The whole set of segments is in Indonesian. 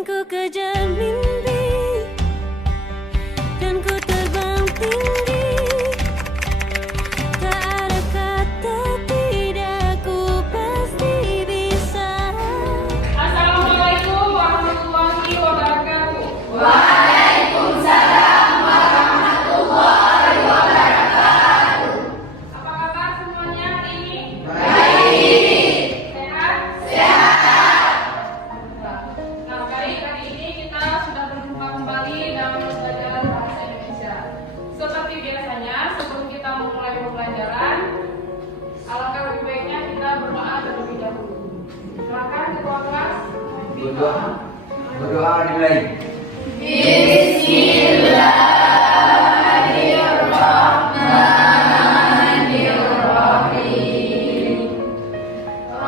Dan ku kejar mimpi, dan ku terbang tinggi. Tak ada kata tidak, ku pasti bisa. Assalamualaikum warahmatullahi wabarakatuh. Waalaikumsalam warahmatullahi wabarakatuh. Apa kabar semuanya hari ini? Baik. Sehat? Sehat. Nah, hari ini kita sudah berjumpa kembali dalam pembelajaran bahasa Indonesia. Seperti biasanya, sebelum kita memulai pembelajaran, alangkah lebih baiknya kita berdoa terlebih dahulu. Silakan ketua kelas. Berdoa dimulai. Bismillahirrahmanirrahim.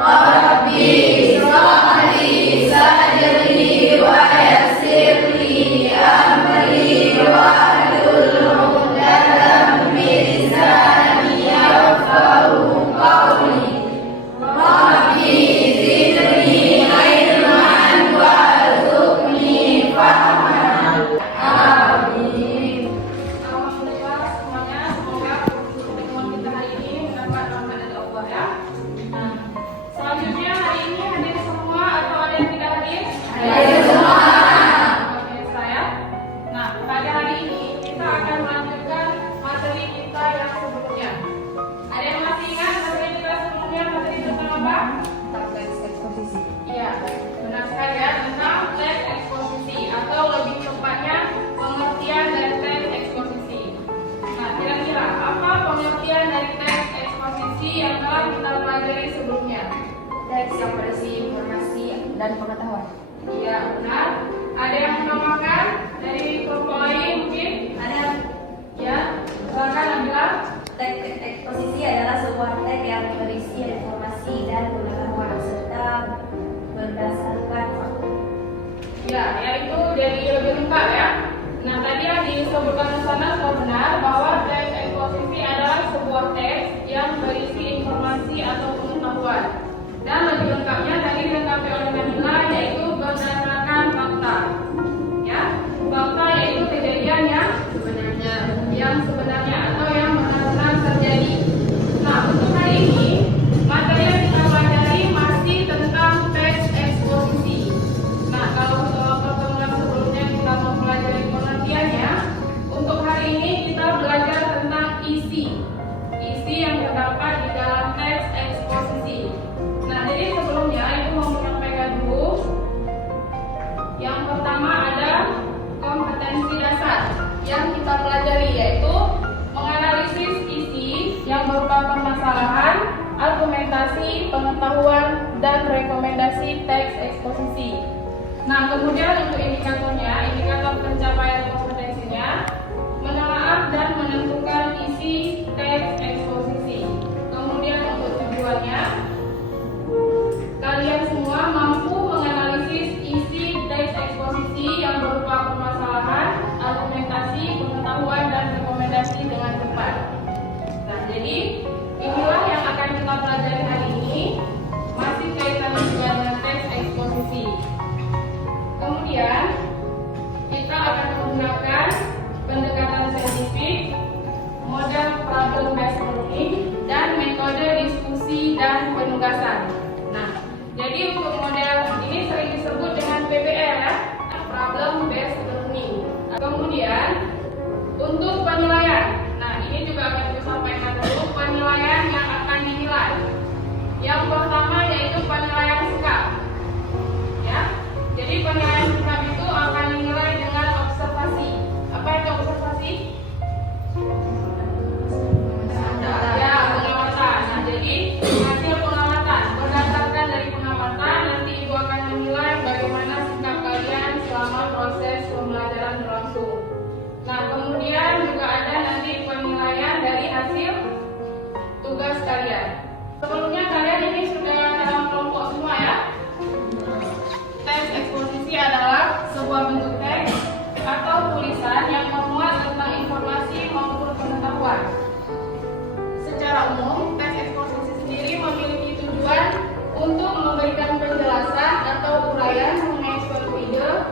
Rabbi shrah li sadri wa yassir li amri wahlul 'uqdatam min lisani yafqahu qawli. Rabbi zidni ilman warzuqni fahman. Amin. Alhamdulillah semuanya, semoga pertemuan kita hari ini mendapat rahmat dari Allah ya. Nah, selanjutnya hari ini hadir semua atau ada yang tidak hadir? Hadir semua. Oke, saya. Nah, pada hari ini kita akan melanjutkan materi kita yang sebelumnya. Ada yang masih ingat materi kita sebelumnya, materi tentang apa? Teks eksposisi. Iya, benar sekali ya, tentang teks eksposisi atau lebih tepatnya pengertian dari teks eksposisi. Nah, kira-kira apa pengertian dari teks eksposisi yang telah kita pelajari sebelumnya? Teks yang berisi informasi dan pengetahuan. Iya, benar. Ada yang menambahkan dari kelompok lain mungkin? Ada. Ya, silakan Nabila. Teks eksposisi adalah sebuah teks yang berisi informasi dan pengetahuan serta berdasarkan fakta. Ya, yaitu dari lebih lengkap ya. Nah, tadi yang disebutkan di sana sudah benar bahwa teks eksposisi adalah sebuah teks yang berisi informasi atau pengetahuan. Dan lebih lengkapnya tadi dilengkapi oleh Nabila yaitu berdasarkan fakta. Ya, fakta yaitu kejadian yang sebenarnya atau yang benar-benar terjadi. Nah, untuk hari ini materi yang kita pelajari masih tentang teks eksposisi. Nah, kalau pertemuan sebelumnya kita mempelajari pengertiannya, untuk hari ini kita belajar tentang isi yang terdapat di dalam teks eksposisi. Nah, jadi sebelumnya itu mau menyampaikan dulu. Yang pertama ada kompetensi dasar yang kita pelajari yaitu menganalisis isi yang berupa permasalahan, argumentasi, pengetahuan, dan rekomendasi teks eksposisi. Nah, kemudian untuk indikatornya, indikator pencapaian kompetensinya, menelaah dan menentukan isi teks eksposisi. Kemudian untuk tujuannya, kalian semua mampu menganalisis isi teks eksposisi yang berupa permasalahan, argumentasi, pengetahuan, dan rekomendasi dengan tepat. Nah, jadi inilah yang akan kita pelajari hari ini, masih kaitannya dengan teks eksposisi. Kemudian kita akan menggunakan pendekatan saintifik, model problem based learning, dan metode diskusi dan penugasan. Nah, jadi untuk model ini sering disebut dengan PBL ya, problem based learning. Kemudian untuk penilaian, nah ini juga akan disampaikan dulu penilaian yang akan dinilai. Yang pertama yaitu penilaian sikap. Ya, jadi penilaian sikap itu akan dinilai dengan observasi. Apa itu observasi? Ya, pengamatan. Nah, jadi hasil pengamatan berdasarkan dari pengamatan nanti ibu akan menilai bagaimana sikap kalian selama proses pembelajaran berlangsung. Nah, kemudian juga ada nanti penilaian dari hasil tugas kalian. Sebelumnya kalian ini sudah dalam kelompok semua ya. Teks eksposisi adalah sebuah bentuk teks atau tulisan yang memuat tentang informasi maupun pengetahuan. Secara umum, teks eksposisi sendiri memiliki tujuan untuk memberikan penjelasan atau uraian mengenai suatu ide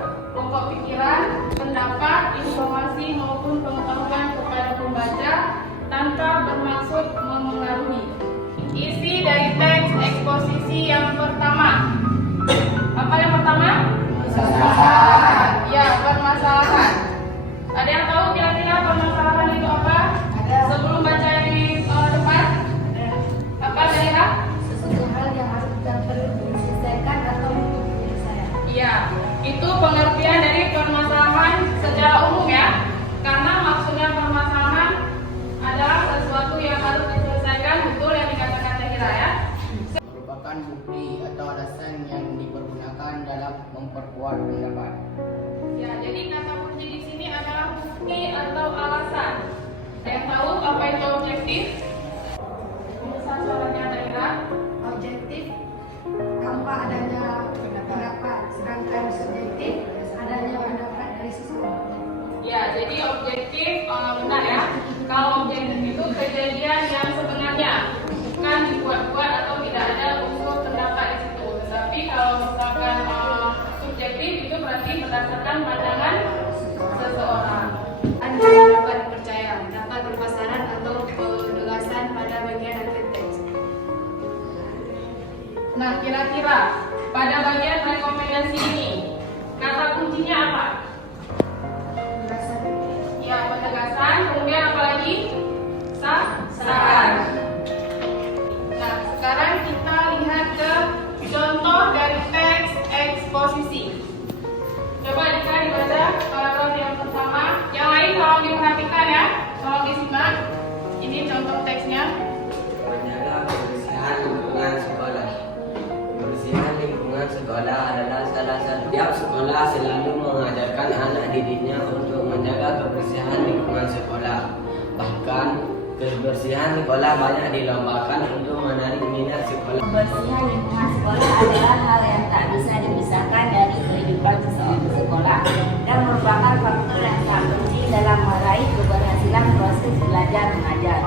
pertama? Permasalahan. Ya, permasalahan. Ada yang tahu kira-kira permasalahan itu apa? Ada. Sebelum baca di depan, apa daerah? Sesuatu hal yang harus dan perlu diselesaikan atau untuk penyelesaian. Iya, itu pengertian dari permasalahan secara umum ya. Karena maksudnya permasalahan adalah sesuatu yang harus diselesaikan, betul yang dikatakan Zahira ya. Merupakan bukti atau alasan yang dipergunakan dalam memperkuat pendapat. Ya, jadi kata kunci di sini adalah bukti atau alasan. Ada yang tahu apa itu objektif? Bisa suaranya Zahira. Objektif tanpa adanya pendapat, sedangkan subjektif adanya pendapat dari seseorang. Ya, jadi objektif benar ya. Kalau objektif itu kejadian yang sebenarnya, bukan dibuat-buat atau tidak ada unsur pendapat di situ. Tetapi kalau misalkan subjektif itu berarti berdasarkan pandangan seseorang. Anda dapat dipercaya, dapat berpasaran atau penugasan pada bagian akhir teks. Nah, kira-kira pada bagian rekomendasi ini kata kuncinya apa? Penjelasan. Ya, penegasan, kemudian apa lagi? Saran. Nah, sekarang kita lihat ke contoh dari teks eksposisi. Coba jika dibaca paragraf yang pertama. Yang lain tolong diperhatikan ya, tolong disimak. Ini contoh teksnya. Menjaga kebersihan lingkungan sekolah. Kebersihan lingkungan sekolah adalah salah satu. Tiap sekolah selalu mengajarkan anak didiknya untuk menjaga kebersihan lingkungan sekolah. Bahkan kebersihan sekolah banyak dilombakan untuk menarik minat sekolah. Kebersihan lingkungan sekolah adalah hal yang tak bisa dipisahkan dari kehidupan sekolah dan merupakan faktor yang sangat penting dalam meraih keberhasilan proses belajar mengajar.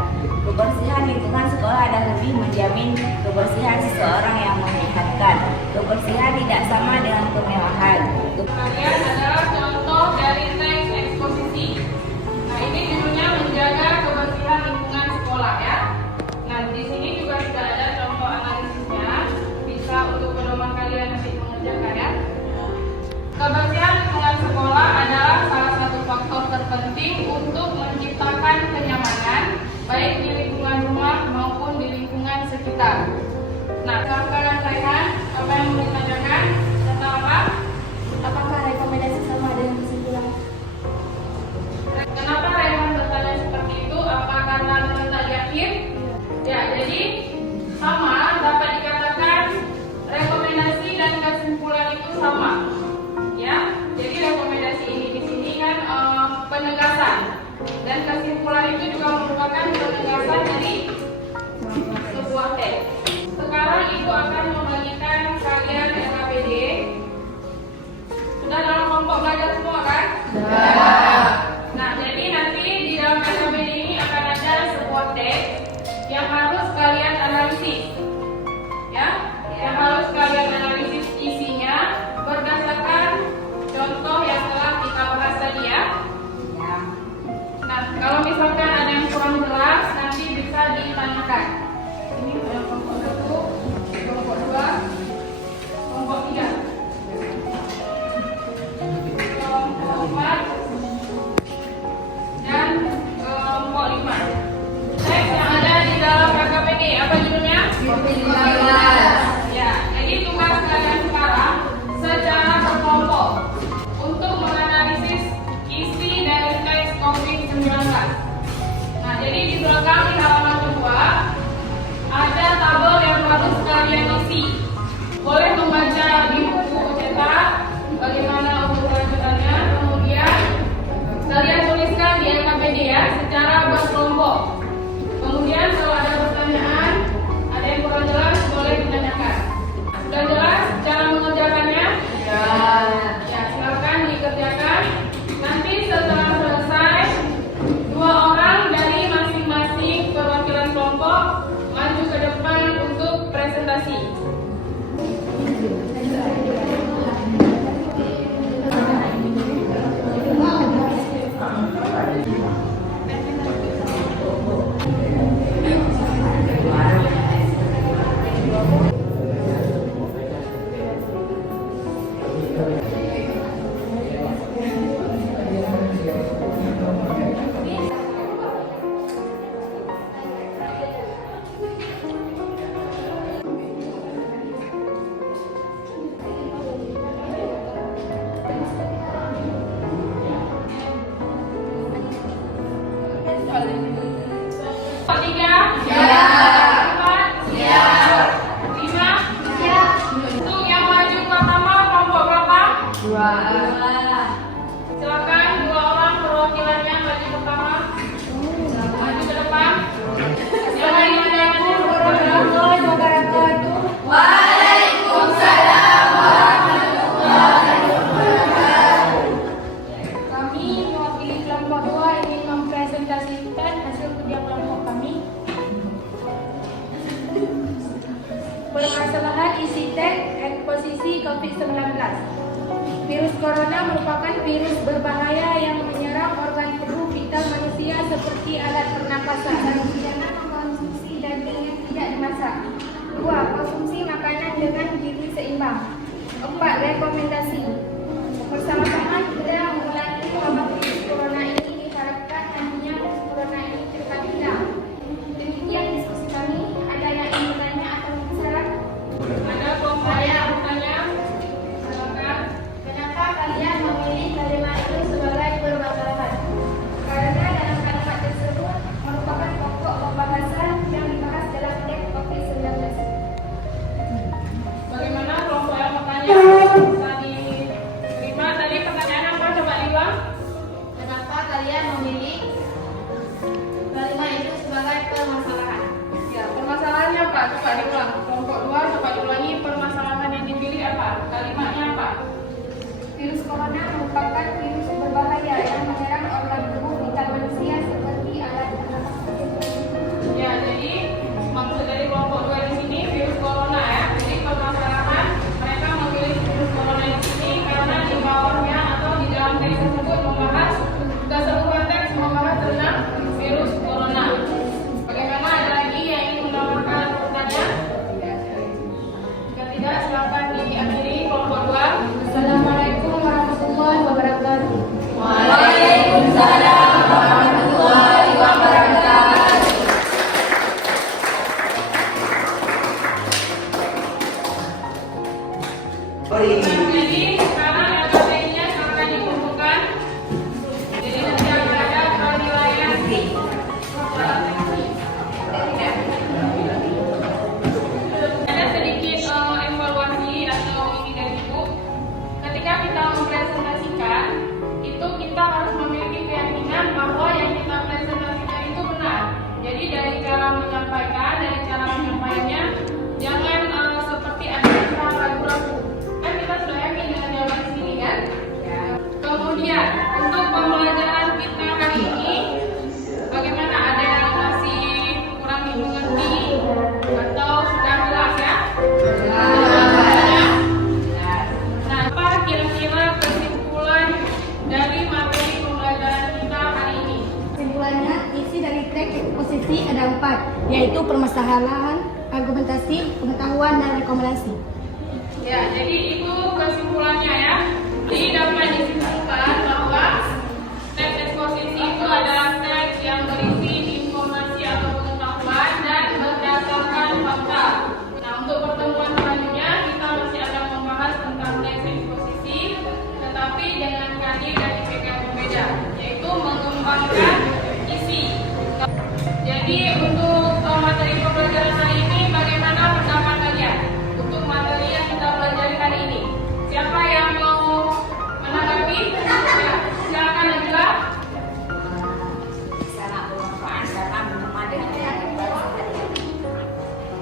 Kebersihan lingkungan sekolah adalah lebih menjamin kebersihan seseorang yang menyehatkan. Kebersihan tidak sama dengan kemewahan. Kemudian adalah contoh dari teks eksposisi. Nah, ini judulnya menjaga kebersihan lingkungan sekolah ya. Nah, di sini juga sudah ada contoh analisisnya. Bisa untuk pedoman kalian nanti mengerjakan ya. Kebersihan lingkungan sekolah adalah salah satu faktor terpenting untuk menciptakan kenyamanan baik di lingkungan rumah maupun di lingkungan sekitar. Nah, kawan-kawan Raihan, apa yang mau ditanyakan tentang Dua. Silakan dua orang perwakilannya maju pertama. Maju ke depan. Yang lain Warahmatullahi wabarakatuh. Kami mewakili kelompok 2 ingin mempresentasikan hasil kerja kelompok kami. Permasalahan isi teks eksposisi COVID-19. Virus corona merupakan virus berbahaya yang menyerang organ tubuh vital manusia seperti alat pernapasan. Jangan mengkonsumsi daging yang tidak dimasak. 2. Konsumsi makanan dengan gizi seimbang. 4. Rekomendasi. Bersama-sama kita mengulangi wabah virus corona ini diharapkan nantinya virus corona ini cepat hilang. Demikian diskusi kami. Ada yang ingin bertanya atau berbicara? Ada kelompok yang bertanya. Silakan. Kenapa kalian memilih kalimat itu sebagai permasalahan? Karena dalam kalimat tersebut merupakan pokok pembahasan yang dibahas dalam teks COVID-19. Bagaimana kelompok yang bertanya? Tadi terima tadi pertanyaan apa? Coba diulang. Kenapa kalian memilih kalimat itu sebagai permasalahan? Ya, permasalahannya apa? Coba diulang. Kelompok 2 coba diulangi permasalahan yang dipilih apa? Kalimatnya apa? Virus corona merupakan virus berbahaya yang menyerang organ tubuh vital manusia seperti alat pernapasan. Ya, jadi maksud dari kelompok 2 di sini virus corona ya. Jadi permasalahan mereka memilih virus corona di sini karena di bawahnya atau di dalam teks tersebut membahas keseluruhan teks membahas tentang virus corona. Bagaimana ada lagi yang ingin menambahkan pertanyaan? Jika tidak, silakan diakhiri kelompok 2. Assalamualaikum warahmatullahi wabarakatuh. Waalaikumsalam warahmatullahi wabarakatuh. Jadi sekarang LKPI-nya akan dikumpulkan. Jadi nanti akan ada penilaian. Ada sedikit evaluasi atau ini dari Ibu. Ketika kita mempresentasikan, itu kita harus memiliki keyakinan bahwa yang kita presentasikan itu benar. Jadi dari cara menyampaikan, dari cara menyampaikannya, jangan seperti ada rasa ragu-ragu. Kan kita sudah yakin dengan jawaban di sini kan? Kemudian untuk pembelajaran kita kali ini, bagaimana? Ada yang masih kurang dimengerti atau sudah jelas ya? Nah, apa kira-kira kesimpulan dari materi pembelajaran kita hari ini? Kesimpulannya, isi dari teks eksposisi ada 4, yaitu permasalahan, argumentasi, pengetahuan, dan rekomendasi. Ya, jadi itu kesimpulannya ya. Jadi dapat disimpulkan bahwa teks eksposisi itu adalah teks yang berisi informasi atau pengetahuan dan berdasarkan fakta. Nah, untuk pertemuan selanjutnya kita masih akan membahas tentang teks eksposisi, tetapi dengan kadir dan IPK yang berbeda, yaitu mengembangkan isi. Jadi untuk materi pembelajaran hari ini, bagaimana pendapat kalian untuk materi yang kita pelajari hari ini? Siapa yang mau menanggapi? Ya, silakan Najla. Sangat bermanfaat karena berteman dengan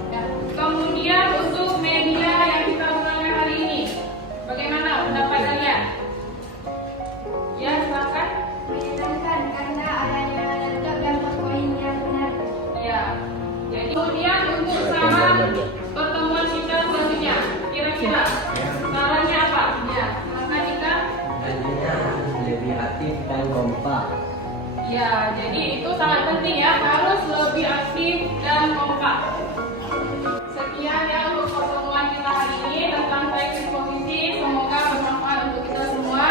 Ya. Kemudian untuk media yang kita gunakan hari ini, bagaimana pendapat kalian? Ya, silakan. Menyenangkan karena adanya laptop dan poin yang benar. Ya. Jadi kemudian untuk saran pertemuan kita selanjutnya, kira-kira sarannya apa? Ya, silakan Ika. Nantinya harus lebih aktif dan kompak. Ya, jadi itu sangat penting ya, harus lebih aktif dan kompak. Sekian ya untuk pertemuan kita hari ini tentang teks eksposisi. Semoga bermanfaat untuk kita semua.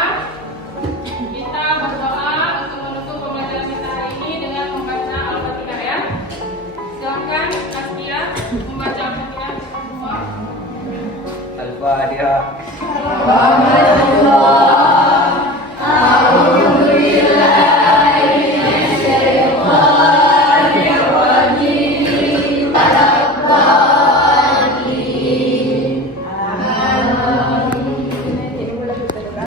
Kita berdoa untuk menutup pembelajaran kita hari ini dengan membaca Al-Fatihah ya. Silakan Askia membaca Al-Fatihah semua. Al-Fatihah. Selamat